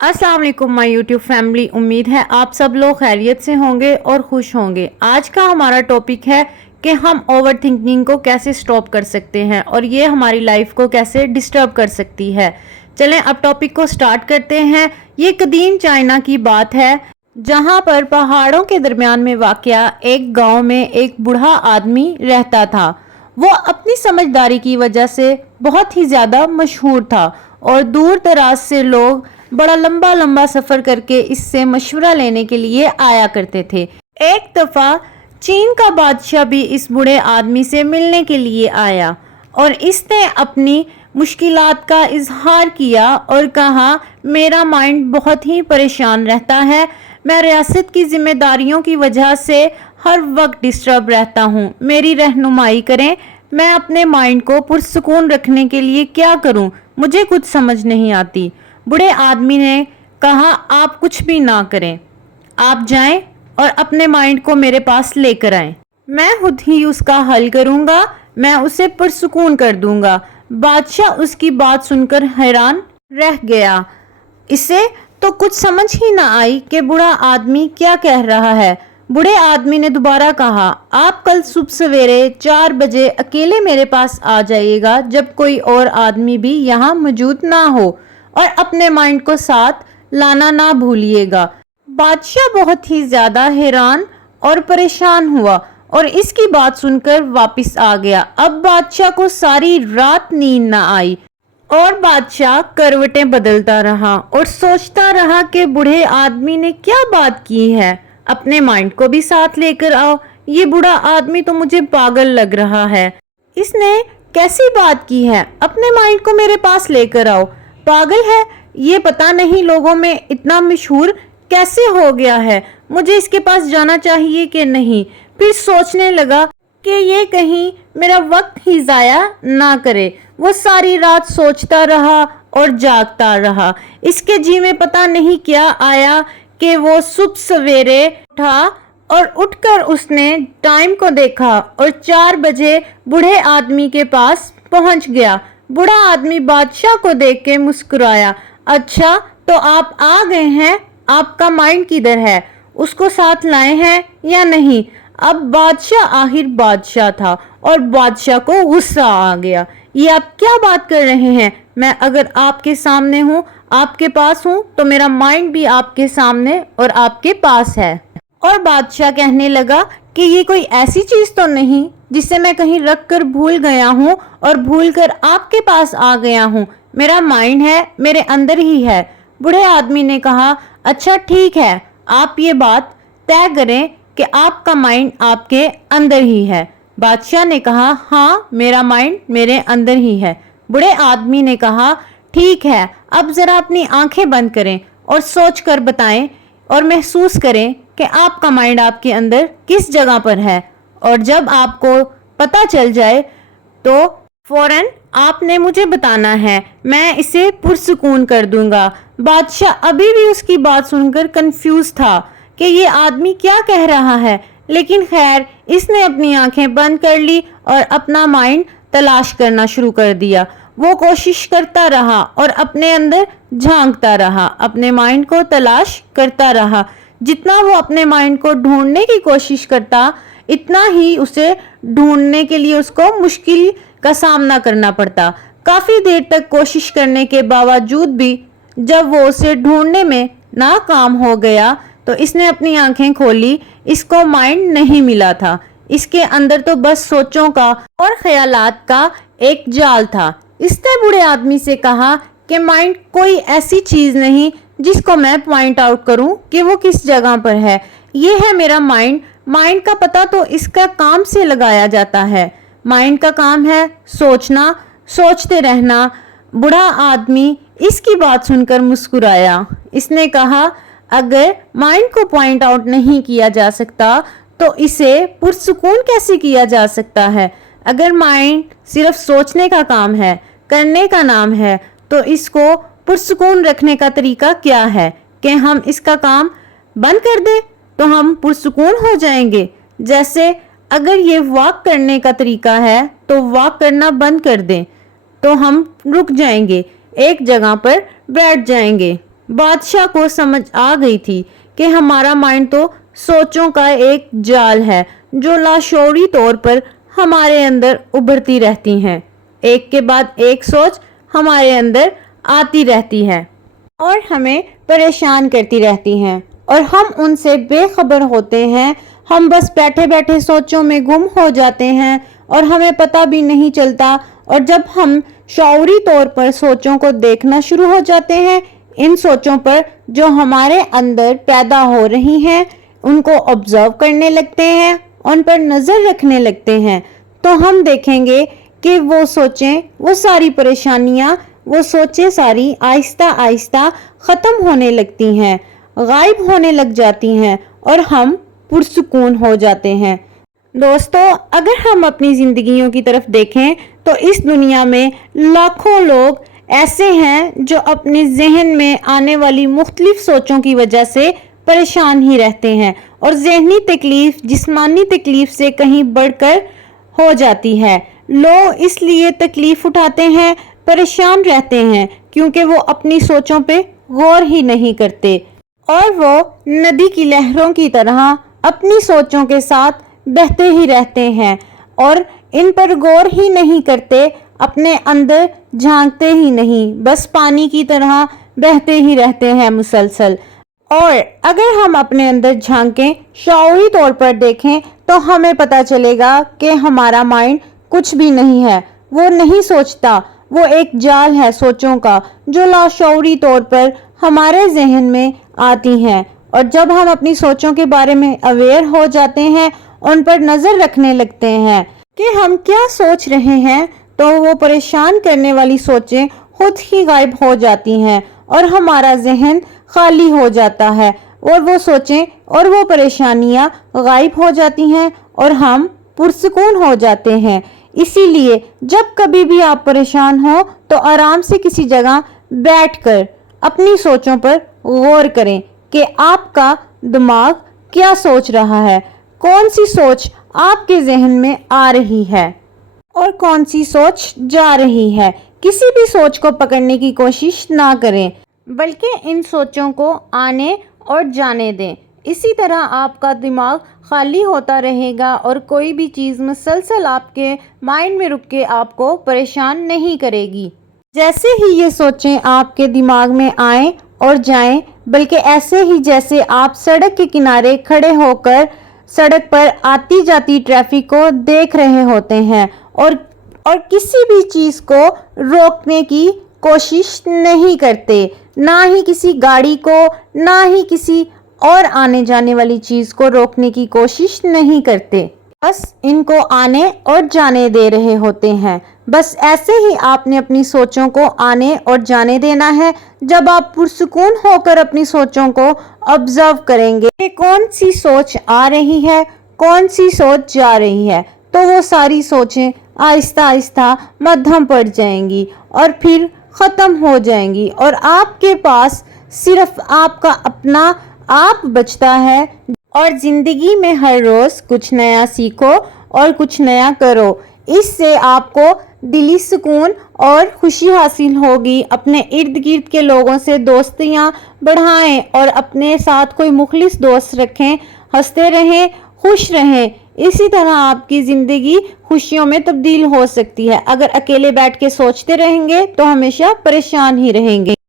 अस्सलाम वालेकुम my YouTube family. उम्मीद है आप सब लोग खैरियत से होंगे और खुश होंगे। आज का हमारा टॉपिक है कि हम ओवर थिंकिंग को कैसे स्टॉप कर सकते हैं और ये हमारी लाइफ को कैसे डिस्टर्ब कर सकती है। चलें अब टॉपिक को स्टार्ट करते हैं। ये कदीम चाइना की बात है जहां पर पहाड़ों के दरमियान में वाक़या एक गांव में एक बूढ़ा आदमी रहता था। वो अपनी समझदारी की वजह से बहुत ही ज़्यादा मशहूर था और दूर दराज से लोग बड़ा लंबा लंबा सफ़र करके इससे मशवरा लेने के लिए आया करते थे। एक दफ़ा चीन का बादशाह भी इस बूढ़े आदमी से मिलने के लिए आया और इसने अपनी मुश्किलात का इजहार किया और कहा, मेरा माइंड बहुत ही परेशान रहता है। मैं रियासत की जिम्मेदारियों की वजह से हर वक्त डिस्टर्ब रहता हूँ। मेरी रहनुमाई करें। मैं अपने माइंड को पुरसुकून रखने के लिए क्या करूँ? मुझे कुछ समझ नहीं आती। बूढ़े आदमी ने कहा, आप कुछ भी ना करें, आप जाएं और अपने माइंड को मेरे पास लेकर आएं। मैं खुद ही उसका हल करूंगा, मैं उसे पुरसुकून कर दूंगा। बादशाह उसकी बात सुनकर हैरान रह गया। इसे तो कुछ समझ ही ना आई कि बूढ़ा आदमी क्या कह रहा है। बूढ़े आदमी ने दोबारा कहा, आप कल सुबह सवेरे 4 बजे अकेले मेरे पास आ जाइएगा जब कोई और आदमी भी यहाँ मौजूद ना हो और अपने माइंड को साथ लाना ना भूलिएगा। बादशाह बहुत ही ज्यादा हैरान और परेशान हुआ और इसकी बात सुनकर वापस आ गया। अब बादशाह को सारी रात नींद ना आई और बादशाह करवटें बदलता रहा और सोचता रहा कि बूढ़े आदमी ने क्या बात की है। अपने माइंड को भी साथ लेकर आओ। ये बूढ़ा आदमी तो मुझे पागल लग रहा है। इसने कैसी बात की है? अपने माइंड को मेरे पास लेकर आओ। पागल है ये, पता नहीं लोगों में इतना मशहूर कैसे हो गया है। मुझे इसके पास जाना चाहिए कि नहीं। फिर सोचने लगा कि ये कहीं मेरा वक्त ही जाया ना करे। वो सारी रात सोचता रहा और जागता रहा। इसके जी में पता नहीं क्या आया कि वो सुबह सवेरे उठा और उठकर उसने टाइम को देखा और 4 बजे बूढ़े आदमी के पास पहुंच गया। बूढ़ा आदमी बादशाह को देख के मुस्कुराया। अच्छा तो आप आ गए हैं, आपका माइंड किधर है? उसको साथ लाए हैं या नहीं? अब बादशाह आखिर बादशाह था और बादशाह को गुस्सा आ गया। ये आप क्या बात कर रहे हैं? मैं अगर आपके सामने हूँ, आपके पास हूँ, तो मेरा माइंड भी आपके सामने और आपके पास है। और बादशाह कहने लगा कि ये कोई ऐसी चीज तो नहीं जिसे मैं कहीं रख कर भूल गया हूँ और भूल कर आपके पास आ गया हूँ। मेरा माइंड है, मेरे अंदर ही है। बूढ़े आदमी ने कहा, अच्छा ठीक है, आप ये बात तय करें कि आपका माइंड आपके अंदर ही है। बादशाह ने कहा, हाँ मेरा माइंड मेरे अंदर ही है। बूढ़े आदमी ने कहा, ठीक है, अब जरा अपनी आंखें बंद करें और सोच कर बताएं और महसूस करें कि आपका माइंड आपके अंदर किस जगह पर है। और जब आपको पता चल जाए तो फौरन आपने मुझे बताना है, मैं इसे पुरसुकून कर दूंगा। बादशाह अभी भी उसकी बात सुनकर कंफ्यूज था कि ये आदमी क्या कह रहा है, लेकिन खैर इसने अपनी आंखें बंद कर ली और अपना माइंड तलाश करना शुरू कर दिया। वो कोशिश करता रहा और अपने अंदर झांकता रहा, अपने माइंड को तलाश करता रहा। जितना वो अपने माइंड को ढूंढने की कोशिश करता, इतना ही उसे ढूंढने के लिए उसको मुश्किल का सामना करना पड़ता। काफी देर तक कोशिश करने के बावजूद भी जब वो उसे ढूंढने में नाकाम हो गया तो इसने अपनी आंखें खोली। इसको माइंड नहीं मिला था। इसके अंदर तो बस सोचों का और ख्यालात का एक जाल था। इसने बूढ़े आदमी से कहा कि माइंड कोई ऐसी चीज नहीं जिसको मैं पॉइंट आउट करूं कि वो किस जगह पर है। ये है मेरा माइंड। माइंड का पता तो इसका काम से लगाया जाता है। माइंड का काम है सोचना, सोचते रहना। बूढ़ा आदमी इसकी बात सुनकर मुस्कुराया। इसने कहा, अगर माइंड को पॉइंट आउट नहीं किया जा सकता तो इसे पुरसुकून कैसे किया जा सकता है? अगर माइंड सिर्फ सोचने का काम है, करने का नाम है, तो इसको पुरसुकून रखने का तरीका क्या है कि हम इसका काम बंद कर दें तो हम पुरसुकून हो जाएंगे। जैसे अगर ये वॉक करने का तरीका है तो वॉक करना बंद कर दें तो हम रुक जाएंगे, एक जगह पर बैठ जाएंगे। बादशाह को समझ आ गई थी कि हमारा माइंड तो सोचों का एक जाल है जो लाशऊरी तौर पर हमारे अंदर उभरती रहती हैं। एक के बाद एक सोच हमारे अंदर आती रहती है और हमें परेशान करती रहती हैं और हम उनसे बेखबर होते हैं। हम बस बैठे बैठे सोचों में गुम हो जाते हैं और हमें पता भी नहीं चलता। और जब हम शऊरी तौर पर सोचों को देखना शुरू हो जाते हैं, इन सोचों पर जो हमारे अंदर पैदा हो रही हैं उनको ऑब्जर्व करने लगते हैं, उन पर नज़र रखने लगते हैं, तो हम देखेंगे कि वो सोचें, वो सारी परेशानियां, वो सोचें सारी आहिस्ता आहिस्ता ख़त्म होने लगती हैं, गायब होने लग जाती हैं और हम पुरसुकून हो जाते हैं। दोस्तों, अगर हम अपनी ज़िंदगियों की तरफ देखें तो इस दुनिया में लाखों लोग ऐसे हैं जो अपने जहन में आने वाली मुख्तलिफ सोचों की वजह से परेशान ही रहते हैं और ज़हनी तकलीफ जिस्मानी तकलीफ से कहीं बढ़कर हो जाती है। लोग इसलिए तकलीफ उठाते हैं, परेशान रहते हैं क्योंकि वो अपनी सोचों पे गौर ही नहीं करते और वो नदी की लहरों की तरह अपनी सोचों के साथ बहते ही रहते हैं और इन पर गौर ही नहीं करते, अपने अंदर झांकते ही नहीं, बस पानी की तरह बहते ही रहते हैं मुसलसल। और अगर हम अपने अंदर झांकें, शऊरी तौर पर देखें, तो हमें पता चलेगा कि हमारा माइंड कुछ भी नहीं है, वो नहीं सोचता, वो एक जाल है सोचों का जो लाशऊरी तौर पर हमारे जहन में आती हैं। और जब हम अपनी सोचों के बारे में अवेयर हो जाते हैं, उन पर नज़र रखने लगते हैं कि हम क्या सोच रहे हैं, तो वो परेशान करने वाली सोचें खुद ही गायब हो जाती हैं और हमारा जहन खाली हो जाता है और वो सोचें और वो परेशानियां गायब हो जाती हैं और हम पुरसुकून हो जाते हैं। इसीलिए जब कभी भी आप परेशान हो तो आराम से किसी जगह बैठकर अपनी सोचों पर गौर करें कि आपका दिमाग क्या सोच रहा है, कौन सी सोच आपके जहन में आ रही है और कौन सी सोच जा रही है। किसी भी सोच को पकड़ने की कोशिश ना करें, बल्कि इन सोचों को आने और जाने दें। इसी तरह आपका दिमाग खाली होता रहेगा और कोई भी चीज़ मुसलसल आपके माइंड में रुक के आपको परेशान नहीं करेगी। जैसे ही ये सोचें आपके दिमाग में आएं और जाएं, बल्कि ऐसे ही जैसे आप सड़क के किनारे खड़े होकर सड़क पर आती जाती ट्रैफिक को देख रहे होते हैं और किसी भी चीज़ को रोकने की कोशिश नहीं करते, ना ही किसी गाड़ी को, ना ही किसी और आने जाने वाली चीज़ को रोकने की कोशिश नहीं करते, बस इनको आने और जाने दे रहे होते हैं। बस ऐसे ही आपने अपनी सोचों को आने और जाने देना है। जब आप पुरसुकून होकर अपनी सोचों को ऑब्जर्व करेंगे कि कौन सी सोच आ रही है, कौन सी सोच जा रही है, तो वो सारी सोचें आहिस्ता आहिस्ता मध्यम पड़ जाएंगी और फिर ख़त्म हो जाएंगी और आपके पास सिर्फ आपका अपना आप बचता है। और ज़िंदगी में हर रोज़ कुछ नया सीखो और कुछ नया करो, इससे आपको दिली सुकून और खुशी हासिल होगी। अपने इर्द गिर्द के लोगों से दोस्तियां बढ़ाएं और अपने साथ कोई मुखलिस दोस्त रखें, हंसते रहें, खुश रहें। इसी तरह आपकी ज़िंदगी खुशियों में तब्दील हो सकती है। अगर अकेले बैठ के सोचते रहेंगे तो हमेशा परेशान ही रहेंगे।